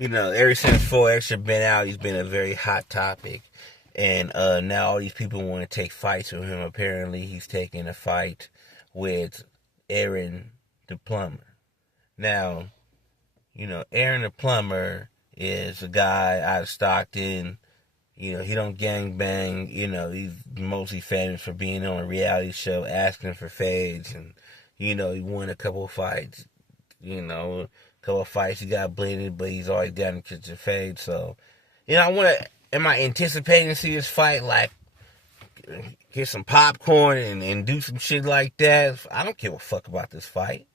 Ever since 4Extra been out, he's been a very hot topic. And now all these people want to take fights with him. Apparently, he's taking a fight with Aaron the Plumber. Now, Aaron the Plumber is a guy out of Stockton. He don't gang bang. He's mostly famous for being on a reality show, asking for fades, and he won a couple of fights. A couple of fights he got blended, but he's always down to catch a fade. So, am I anticipating to see this fight? Like, get some popcorn and do some shit like that? I don't give a fuck about this fight.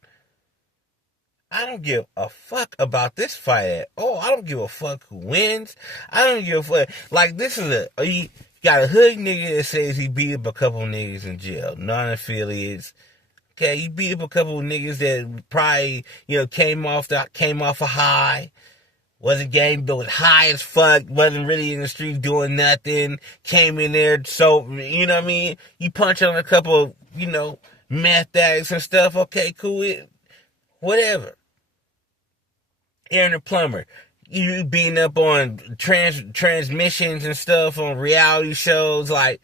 I don't give a fuck about this fight at all. I don't give a fuck who wins. I don't give a fuck. Like, this is you got a hood nigga that says he beat up a couple niggas in jail, non-affiliates. Okay, he beat up a couple of niggas that probably, came off a high. Wasn't gang, but was high as fuck. Wasn't really in the streets doing nothing. Came in there, so, you know what I mean? You punch on a couple of, meth addicts and stuff. Okay, cool. Whatever. Aaron the Plumber. You beating up on transmissions and stuff on reality shows, like,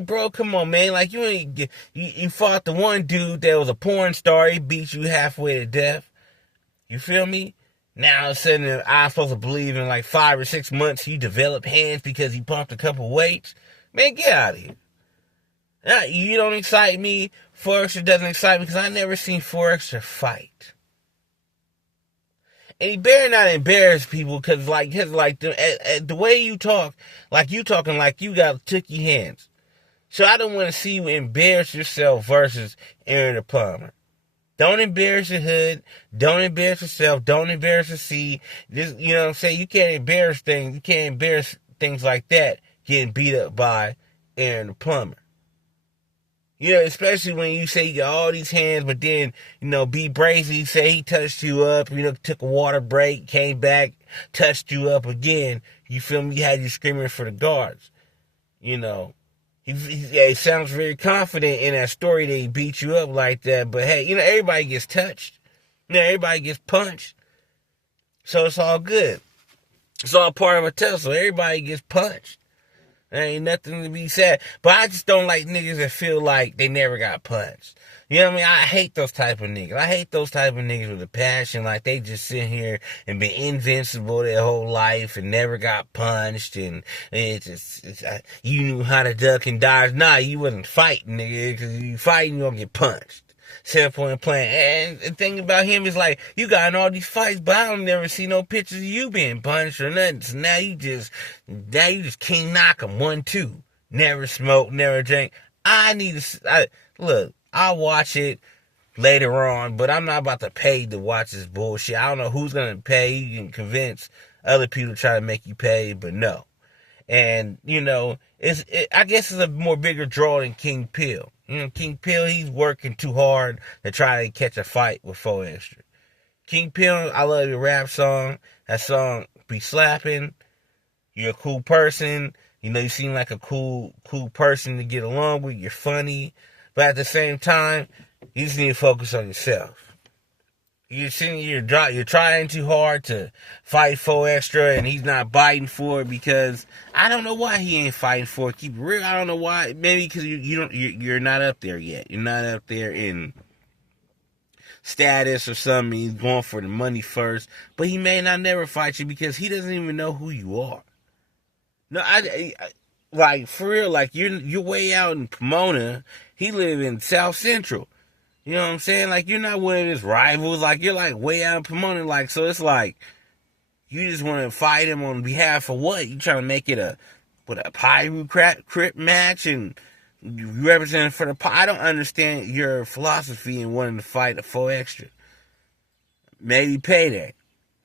bro, come on, man. Like, you fought the one dude that was a porn star. He beat you halfway to death. You feel me? Now, all of a sudden, I'm supposed to believe in like 5 or 6 months he developed hands because he pumped a couple weights. Man, get out of here. You don't excite me. 4Extra doesn't excite me because I never seen 4Extra fight. And he better not embarrass people because, the way you talk, like you talking like you got tookie hands. So I don't want to see you embarrass yourself versus Aaron the Plumber. Don't embarrass your hood. Don't embarrass yourself. Don't embarrass the sea. Just, you know what I'm saying? You can't embarrass things. You can't embarrass things like that getting beat up by Aaron the Plumber. Especially when you say you got all these hands, but then, be brazy, say he touched you up, took a water break, came back, touched you up again. You feel me? He had you screaming for the guards. He sounds very confident in that story that he beat you up like that, but hey, everybody gets touched. Everybody gets punched. So it's all good. It's all part of a tussle. Everybody gets punched. There ain't nothing to be said. But I just don't like niggas that feel like they never got punched. You know what I mean? I hate those type of niggas. I hate those type of niggas with a passion. Like, they just sit here and been invincible their whole life and never got punched. And you knew how to duck and dodge. Nah, you wasn't fighting, nigga. Because you fighting, you gonna get punched. Simple and plain. And the thing about him is, like, you got in all these fights, but I don't never see no pictures of you being punched or nothing. So now you just king knock 'em 1-2. Never smoke, never drink. Look, I'll watch it later on, but I'm not about to pay to watch this bullshit. I don't know who's gonna pay. You can convince other people to try to make you pay, but no. And, I guess it's a more bigger draw than King Pill. King Pill, he's working too hard to try to catch a fight with 4Extra. King Pill, I love your rap song. That song be slapping. You're a cool person. You seem like a cool person to get along with. You're funny. But at the same time, you just need to focus on yourself. You're trying too hard to fight 4Extra, and he's not biting for it because I don't know why he ain't fighting for it. Keep it real. I don't know why. Maybe because you're not up there yet. You're not up there in status or something. He's going for the money first, but he may not never fight you because he doesn't even know who you are. No, I like, for real. Like, you're way out in Pomona. He live in South Central. You know what I'm saying? Like, you're not one of his rivals. Like, you're like way out in Pomona. Like, so it's like, you just want to fight him on behalf of what? You trying to make it a Pyro Crip match and you represent for the I don't understand your philosophy in wanting to fight a 4Extra. Maybe payday.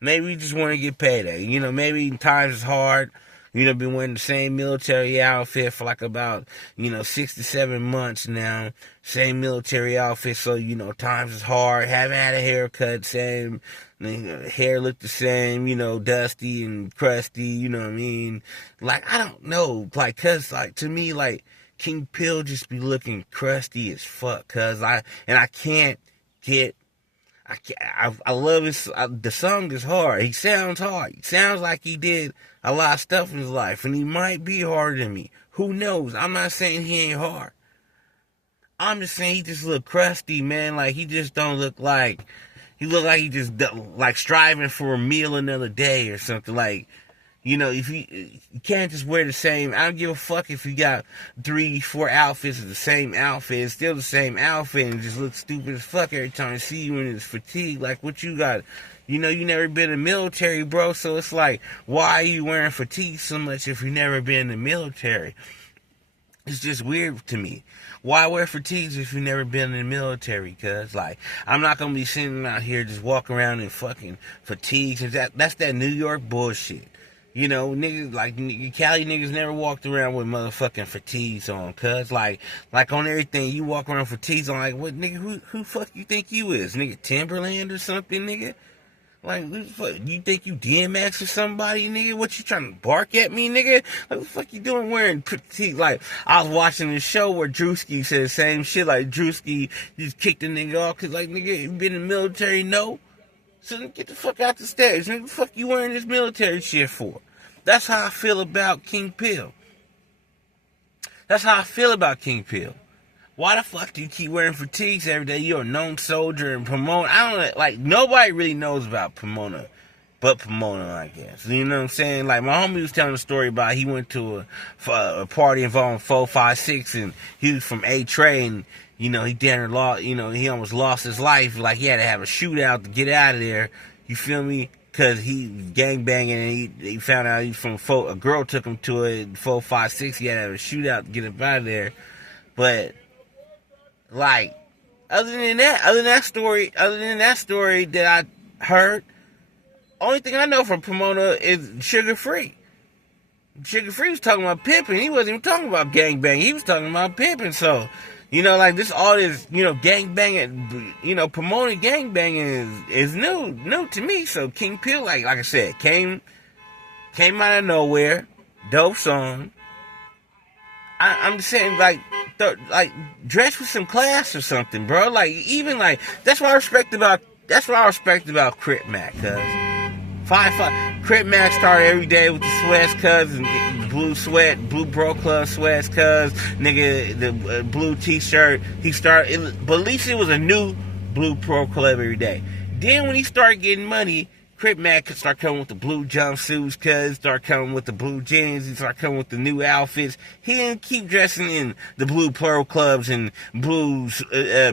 Maybe you just want to get payday. Maybe times is hard. Been wearing the same military outfit for like about, 6 to 7 months now. Same military outfit, so, times is hard. Haven't had a haircut, same. Hair looked the same, dusty and crusty, you know what I mean? Like, I don't know. Like, cause, like, to me, like, King Pill just be looking crusty as fuck, cause I can't get I love his. The song is hard. He sounds hard. He sounds like he did a lot of stuff in his life, and he might be harder than me. Who knows? I'm not saying he ain't hard. I'm just saying he just look crusty, man. Like he just don't look like he look like he just like striving for a meal another day or something. Like, you know, if you can't just wear the same. I don't give a fuck if you got 3-4 outfits of the same outfit. It's still the same outfit and just look stupid as fuck every time I see you and it's fatigue. Like what you got. You know, you never been in the military, bro. So it's like, why are you wearing fatigue so much if you never been in the military? It's just weird to me. Why wear fatigues if you never been in the military? Cause like I'm not gonna be sitting out here just walking around in fucking fatigues. That's that New York bullshit. You know, niggas like Cali niggas never walked around with motherfucking fatigues on. Cause like on everything you walk around with fatigues on. Like what nigga? Who fuck you think you is? Nigga Timberland or something, nigga? Like, you think you DMX or somebody, nigga? What you trying to bark at me, nigga? Like, what the fuck you doing wearing petite? Like, I was watching this show where Drewski said the same shit. Like, Drewski just kicked the nigga off because, like, nigga, you been in the military? No. So get the fuck out the stage. Nigga, the fuck you wearing this military shit for? That's how I feel about King Pill. That's how I feel about King Pill. Why the fuck do you keep wearing fatigues every day? You're a known soldier and Pomona. I don't like nobody really knows about Pomona, but Pomona, I guess. You know what I'm saying? Like my homie was telling a story about he went to a party involving 456 and he was from A-Tray and you know he damn lost. You know he almost lost his life. Like he had to have a shootout to get out of there. You feel me? Cause he gangbanging and he found out he's from a girl took him to it 456. He had to have a shootout to get him out of there, but. Like, other than that story that I heard, only thing I know from Pomona is Sugar Free. Sugar Free was talking about pimping. He wasn't even talking about gangbanging. He was talking about pimping. So, you know, like all this, you know, gangbanging, you know, Pomona gangbanging is new to me. So King Pill, like I said, came out of nowhere, dope song. I'm just saying, like dress with some class or something, bro. Like even like that's what I respect about Crip Mac, cuz Crip Mac started every day with the sweats, cuz and blue bro club sweats, cuz nigga the blue t-shirt. He started, but at least it was a new blue pro club every day. Then when he started getting money. Crip Mac could start coming with the blue jumpsuits, cuz start coming with the blue jeans, he start coming with the new outfits. He didn't keep dressing in the blue pro clubs and blue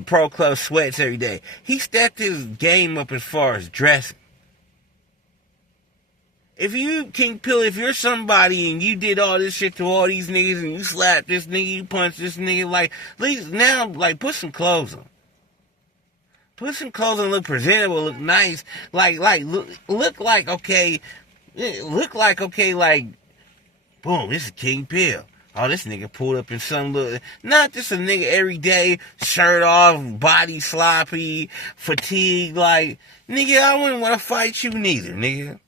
pro club sweats every day. He stepped his game up as far as dressing. If you, King Pill, if you're somebody and you did all this shit to all these niggas and you slapped this nigga, you punched this nigga, like, at least now, like, put some clothes on. Put some clothes on, look presentable, look nice, look like okay, like, boom, this is King Pill. Oh, this nigga pulled up in some look, not just a nigga every day, shirt off, body sloppy, fatigue, like, nigga, I wouldn't want to fight you neither, nigga.